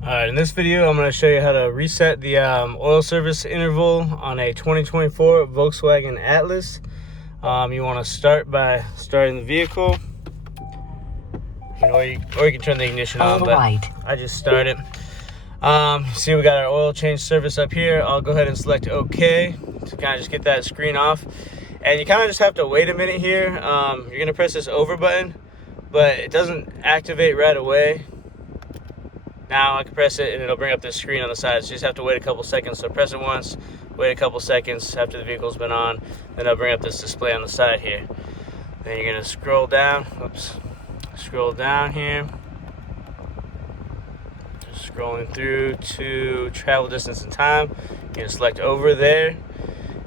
Alright, in this video I'm going to show you how to reset the oil service interval on a 2024 Volkswagen Atlas. You want to start by starting the vehicle, or you can turn the ignition on, but I just started. See, we got our oil change service up here. I'll go ahead and select OK to kind of just get that screen off. And you kind of just have to wait a minute here. You're going to press this over button, but it doesn't activate right away. Now I can press it and it'll bring up this screen on the side. So you just have to wait a couple seconds. So press it once, wait a couple seconds after the vehicle's been on, then it'll bring up this display on the side here. Then you're gonna scroll down, scroll down here. Just scrolling through to travel distance and time. You're gonna select over there.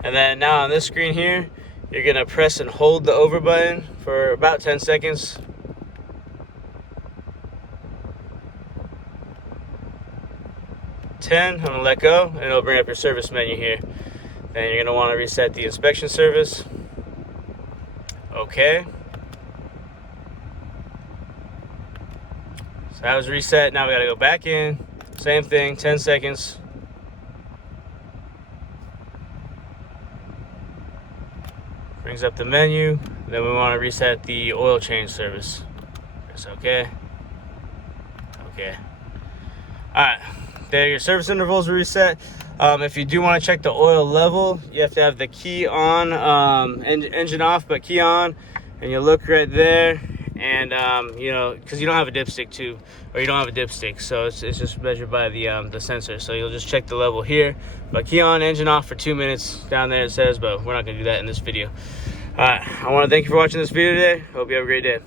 And then now on this screen here, you're gonna press and hold the over button for about 10 seconds. 10, I'm gonna let go, and it'll bring up your service menu here. Then you're gonna want to reset the inspection service. Okay. So that was reset. Now we gotta go back in. Same thing, 10 seconds. Brings up the menu. Then we want to reset the oil change service. Press OK. Okay. Alright. There, your service intervals are reset. If you do want to check the oil level, you have to have the key on, engine off, but key on, and you look right there, and because you don't have a dipstick too, or you don't have a dipstick, so it's just measured by the sensor. So you'll just check the level here, but key on, engine off for 2 minutes. Down there it says, but we're not gonna do that in this video. I want to thank you for watching this video today. Hope you have a great day.